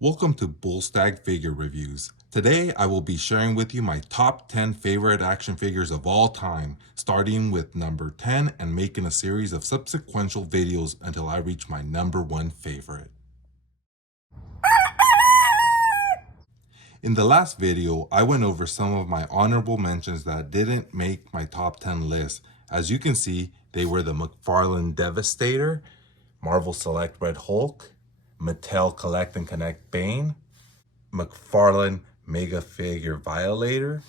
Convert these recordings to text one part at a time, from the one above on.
Welcome to Stag Figure Reviews. Today I will be sharing with you my top 10 favorite action figures of all time, starting with number 10 and making a series of subsequential videos until I reach my number 1 favorite. In the last video, I went over some of my honorable mentions that didn't make my top 10 list. As you can see, they were the McFarlane Devastator, Marvel Select Red Hulk, Mattel Collect and Connect Bane, McFarlane Mega Figure Violator,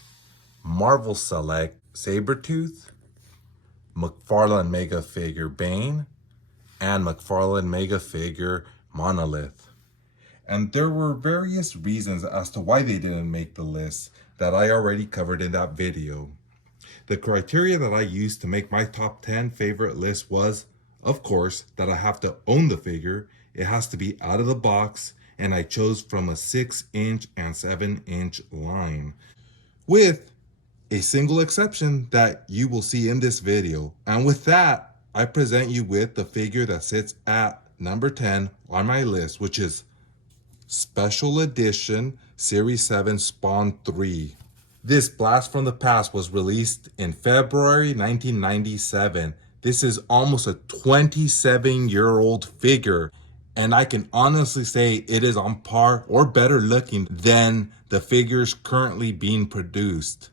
Marvel Select Sabretooth, McFarlane Mega Figure Bane, and McFarlane Mega Figure Monolith. And there were various reasons as to why they didn't make the list that I already covered in that video. The criteria that I used to make my top 10 favorite list was, of course, that I have to own the figure, it has to be out of the box, and I chose from a 6-inch and 7-inch line, with a single exception that you will see in this video. And with that, I present you with the figure that sits at number 10 on my list, which is Special Edition Series 7 Spawn 3. This blast from the past was released in February 1997. This is almost a 27-year-old figure, and I can honestly say it is on par or better looking than the figures currently being produced.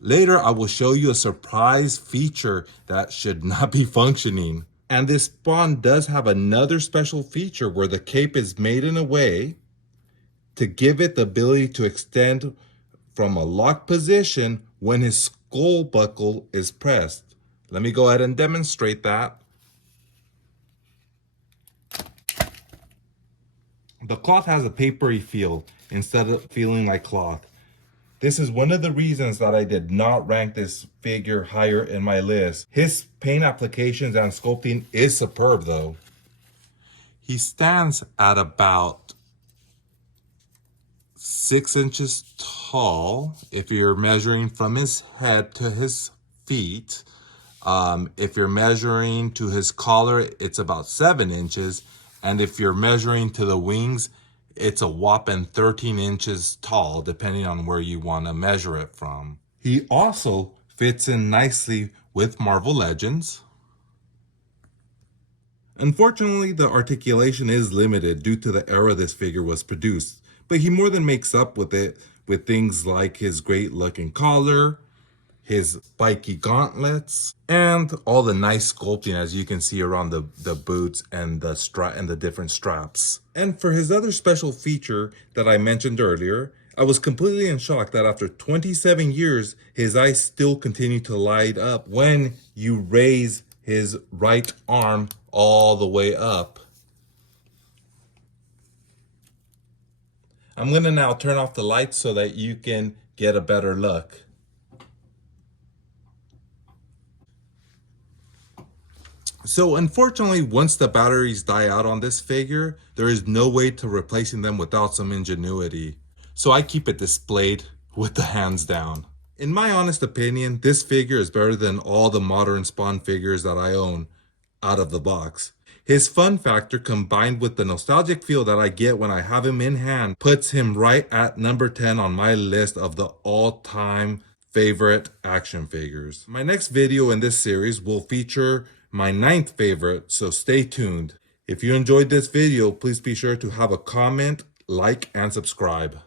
Later, I will show you a surprise feature that should not be functioning. And this Spawn does have another special feature where the cape is made in a way to give it the ability to extend from a locked position when his skull buckle is pressed. Let me go ahead and demonstrate that. The cloth has a papery feel instead of feeling like cloth. This is one of the reasons that I did not rank this figure higher in my list. His paint applications and sculpting is superb though. He stands at about 6 inches tall if you're measuring from his head to his feet. If you're measuring to his collar, it's about 7 inches. And if you're measuring to the wings, it's a whopping 13 inches tall, depending on where you want to measure it from. He also fits in nicely with Marvel Legends. Unfortunately, the articulation is limited due to the era this figure was produced, but he more than makes up with it with things like his great looking collar, his spiky gauntlets, and all the nice sculpting as you can see around the boots and the different straps. And for his other special feature that I mentioned earlier, I was completely in shock that after 27 years, his eyes still continue to light up when you raise his right arm all the way up. I'm gonna now turn off the lights so that you can get a better look. So unfortunately, once the batteries die out on this figure, there is no way to replacing them without some ingenuity. So I keep it displayed with the hands down. In my honest opinion, this figure is better than all the modern Spawn figures that I own out of the box. His fun factor combined with the nostalgic feel that I get when I have him in hand puts him right at number 10 on my list of the all-time favorite action figures. My next video in this series will feature my 9th favorite, so stay tuned. If you enjoyed this video, please be sure to have a comment, like, and subscribe.